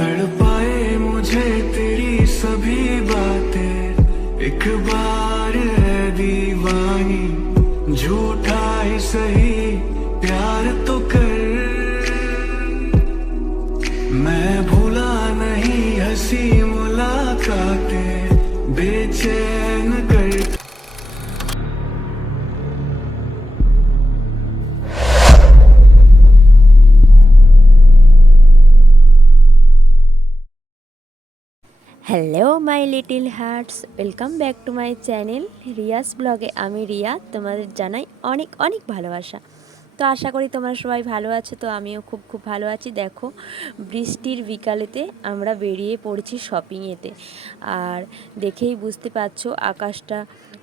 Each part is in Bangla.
तड़पाए मुझे तेरी सभी बातें, एक बार है दीवानी, झूठा ही सही प्यार तो कर। मैं भूला नहीं हंसी मुलाकातें, बेचैन कर। Hello my little hearts, welcome back to my channel Riya's ব্লগে। আমি রিয়া, তোমাদের জানাই অনেক অনেক ভালোবাসা। তো আশা করি তোমরা সবাই ভালো আছো। তো আমিও খুব খুব ভালো আছি। দেখো, বৃষ্টির বিকালেতে আমরা বেরিয়ে পড়ছি শপিংয়েতে। আর দেখেই বুঝতে পারছো আকাশটা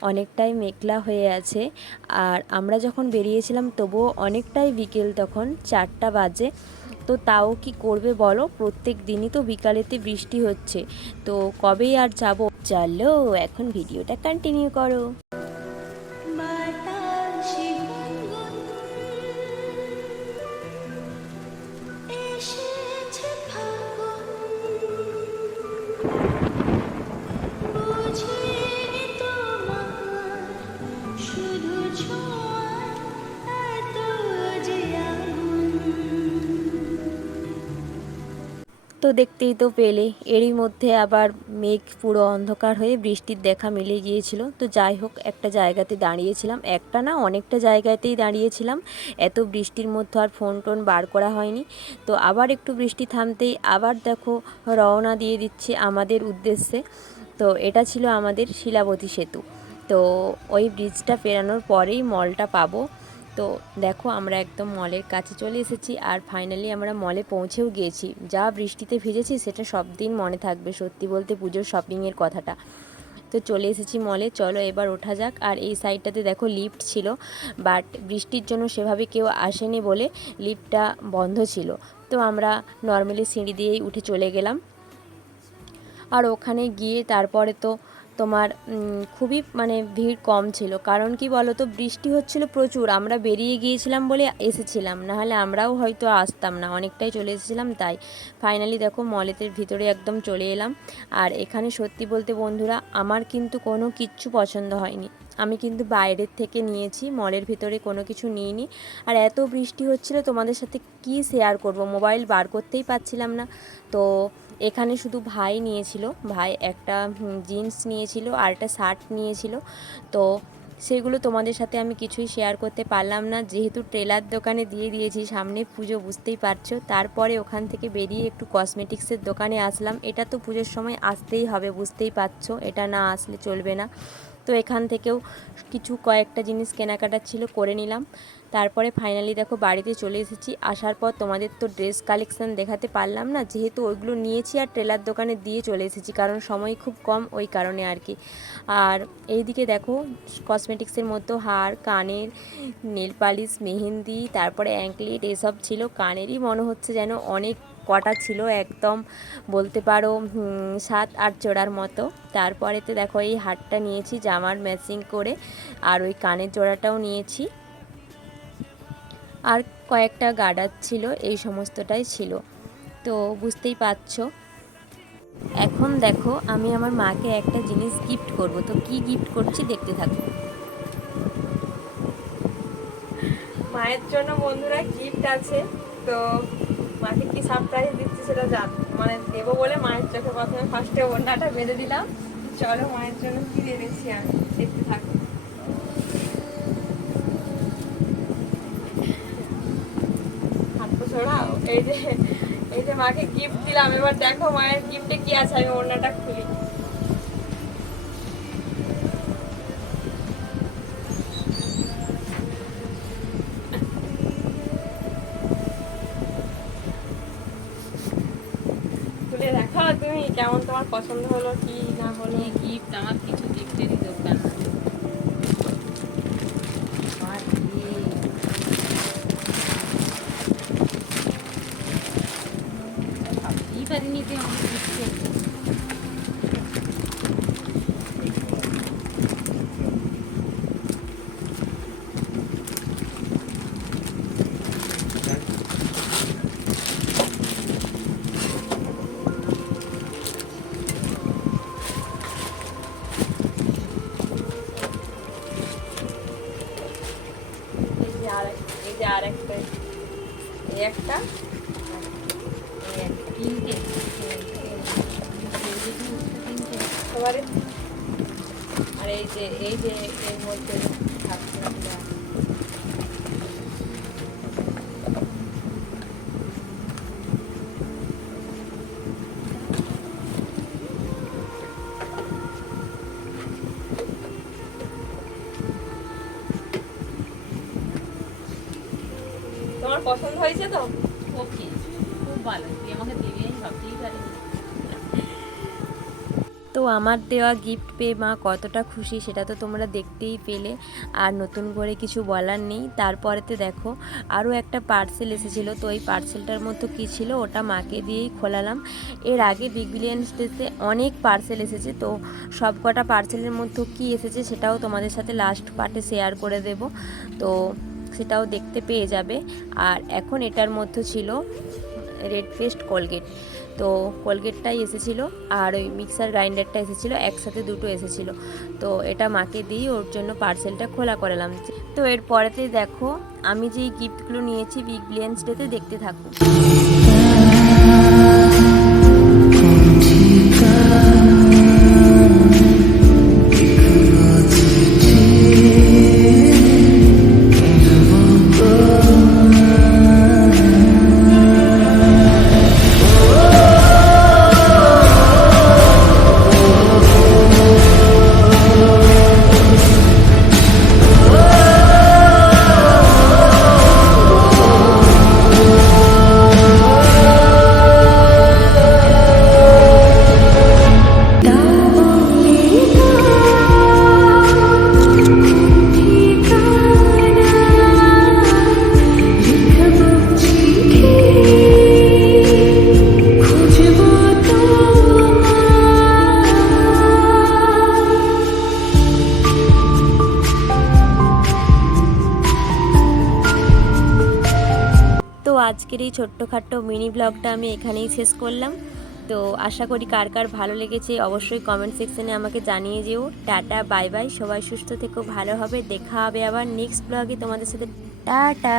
অনেকটাই মেঘলা হয়ে আছে। আর আমরা যখন বেরিয়েছিলাম তবুও অনেকটাই বিকেল, তখন 4টা বাজে। তো তাও কি করবে বলো, প্রত্যেক দিনই তো বিকালেতে বৃষ্টি হচ্ছে। তো কবেই আর যাব। চলো এখন ভিডিওটা কন্টিনিউ করো। তো দেখতেই তো পেলে, এরই মধ্যে আবার মেঘ পুরো অন্ধকার হয়ে বৃষ্টির দেখা মিলে গিয়েছিল। তো যাই হোক, একটা জায়গাতে দাঁড়িয়েছিলাম, একটা না অনেকটা জায়গাতেই দাঁড়িয়েছিলাম। এত বৃষ্টির মধ্যে আর ফোন টোন বার করা হয়নি। তো আবার একটু বৃষ্টি থামতেই আবার দেখো রওনা দিয়ে দিচ্ছে আমাদের উদ্দেশ্যে। তো এটা ছিল আমাদের শিলাবতী সেতু। তো ওই ব্রিজটা পেরানোর পরেই মলটা পাবো। তো দেখো আমরা একদম মলের কাছে চলে এসেছি। আর ফাইনালি আমরা মলে পৌঁছেও গিয়েছি। যা বৃষ্টিতে ভিজেছি সেটা সব দিন মনে থাকবে, সত্যি বলতে পুজোর শপিংয়ের কথাটা। তো চলে এসেছি মলে, চলো এবার ওঠা যাক। আর এই সাইডটাতে দেখো লিফট ছিল, বাট বৃষ্টির জন্য সেভাবে কেউ আসেনি বলে লিফটটা বন্ধ ছিল। তো আমরা নর্মালি সিঁড়ি দিয়েই উঠে চলে গেলাম। আর ওখানে গিয়ে তারপরে তো তোমার খুবই ভিড় কম ছিল। কারণ কি বলো তো, বৃষ্টি হচ্ছিল প্রচুর। আমরা বেরিয়ে গিয়েছিলাম বলে এসেছিলাম, নাহলে আমরাও হয়তো আসতাম না, অনেকটাই চলে এসেছিলাম। তাই ফাইনালি দেখো মলের ভিতরে একদম চলে এলাম। আর এখানে সত্যি বলতে বন্ধুরা, আমার কিন্তু কোনো কিচ্ছু পছন্দ হয়নি। আমি কিন্তু বাইরের থেকে নিয়েছি, মলের ভিতরে কোনো কিছু নিইনি। আর এত বৃষ্টি হচ্ছিল, তোমাদের সাথে কি শেয়ার করব, মোবাইল বার করতেই পারছিলাম না। তো এখানে শুধু ভাই নিয়েছিল, ভাই একটা জিন্স নিয়েছিল আর একটা শার্ট নিয়েছিল। তো সেগুলো তোমাদের সাথে আমি কিছুই শেয়ার করতে পারলাম না, যেহেতু ট্রেলার দোকানে দিয়ে দিয়েছি, সামনে পুজো বুঝতেই পারছো। তারপরে ওখান থেকে বেরিয়ে একটু কসমেটিক্সের দোকানে আসলাম। এটা তো পুজোর সময় আসতেই হবে, বুঝতেই পারছো, এটা না আসলে চলবে না। তো এখান থেকেও কিছু কয়েকটা জিনিস কেনাকাটা ছিল, করে নিলাম। তারপরে ফাইনালি দেখো বাড়িতে চলে এসেছি। আসার পর তোমাদের তো ড্রেস কালেকশান দেখাতে পারলাম না, যেহেতু ওইগুলো নিয়েছি আর ট্রেলার দোকানে দিয়ে চলে এসেছি, কারণ সময় খুব কম, ওই কারণে আর কি। আর এইদিকে দেখো কসমেটিক্সের মতো হার, কানের, নেল পালিশ, মেহেন্দি, তারপরে অ্যাঙ্কলেট, এসব ছিল। কানেরই মনে হচ্ছে যেন অনেক কটা ছিল, একদম বলতে পারো 7-8 জোড়ার মতো। তারপরেতে দেখো এই হারটা নিয়েছি জামার ম্যাচিং করে, আর ওই কানের জোড়াটাও নিয়েছি। আর কয়েকটা গার্ডার ছিল, এই সমস্তটাই ছিল। তো বুঝতেই পারছো। এখন দেখো আমি আমার মাকে একটা জিনিস গিফট করব। তো কি গিফট করছি দেখতে থাকো। মায়ের জন্য বন্ধুরা গিফট আছে। তো মাকে কি সারপ্রাইজ দিচ্ছি সেটা দেবো বলে মায়ের চোখে প্রথমে ফার্স্টে ওড়নাটা বেঁধে দিলাম। চলো মায়ের জন্য কি এনেছি আমি দেখতে থাকো। হাত তো ছড়াও। এই যে মাকে গিফট দিলাম, এবার দেখো মায়ের গিফটে কি আছে। আমি ওড়নাটা খুলি। খুলে দেখো তুমি কেমন, তোমার পছন্দ হলো কি না হলো। গিফট আমার কিছু গিফটেরই দোকান। ভাবতেই পারিনি যে আমার গিফট। এই যে আর একটা, এই একটা, এই একটা। তিনটে সবারই। আর এই যে এর মধ্যে থাকছিলাম না। তোমার পছন্দ হয়েছে তো? ওকে, খুব ভালো, তুই আমাকে দেবে আমি ভাবতেই পারিনি। তো আমার দেওয়া গিফট পেয়ে মা কতটা খুশি সেটা তো তোমরা দেখতেই পেলে, আর নতুন করে কিছু বলার নেই। তারপরেতে দেখো আরও একটা পার্সেল এসেছিলো, তো ওই পার্সেলটার মধ্যে কী ছিল ওটা মাকে দিয়েই খোলালাম। এর আগে বিগ বিলিয়ন ডেতে অনেক পার্সেল এসেছে, তো সব কটা পার্সেলের মধ্যে কী এসেছে সেটাও তোমাদের সাথে লাস্ট পার্টে শেয়ার করে দেব, তো সেটাও দেখতে পেয়ে যাবে। আর এখন এটার মধ্যে ছিল রেড পেস্ট কোলগেট, তো কোলগেটটাই এসেছিলো আর ওই মিক্সার গ্রাইন্ডারটা এসেছিলো, একসাথে দুটো এসেছিলো। তো এটা মাকে দিয়ে ওর জন্য পার্সেলটা খোলা করালাম। তো এরপরেতে দেখো আমি যেই গিফটগুলো নিয়েছি বিগ বিলিয়ন্স ডেতে, দেখতে থাকো। তো আজকের এই ছোট্টখাট্ট মিনি ব্লগটা আমি এখানেই শেষ করলাম। তো আশা করি কার কার ভালো লেগেছে অবশ্যই কমেন্ট সেকশনে আমাকে জানিয়ে যেও। টাটা, বাই বাই, সবাই সুস্থ থেকো, ভালো হবে, দেখা হবে আবার নেক্সট ব্লগে তোমাদের সাথে। টাটা।